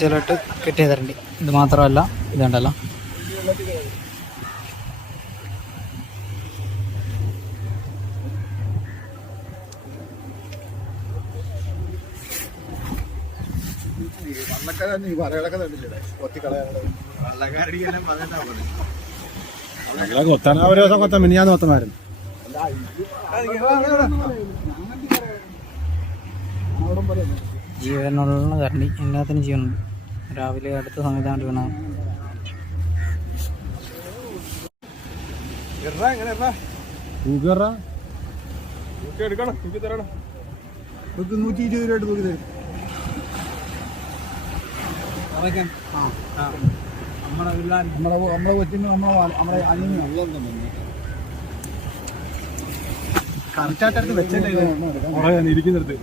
ചിലട്ട് കെട്ടി തരണ്ടി. ഇത് മാത്രമല്ല, ഇതുണ്ടല്ലോ കൊത്താൻ ഒരു ദിവസം കൊത്താൻ മിനിയാന്ന് കൊത്തമായിരുന്നു. ജീവനുള്ള കരണ്ടി എല്ലാത്തിനും ജീവനുണ്ട്. രാവിലെ അടുത്ത സമയത്താണ് വീണത്. എടുക്കണം 120 രൂപ തൂക്കി തരും. നമ്മളെ കൊച്ചിന് നമ്മളെ അനിയനും കറക്റ്റായിട്ട് വെച്ചിട്ട് ഇരിക്കുന്നിടത്ത്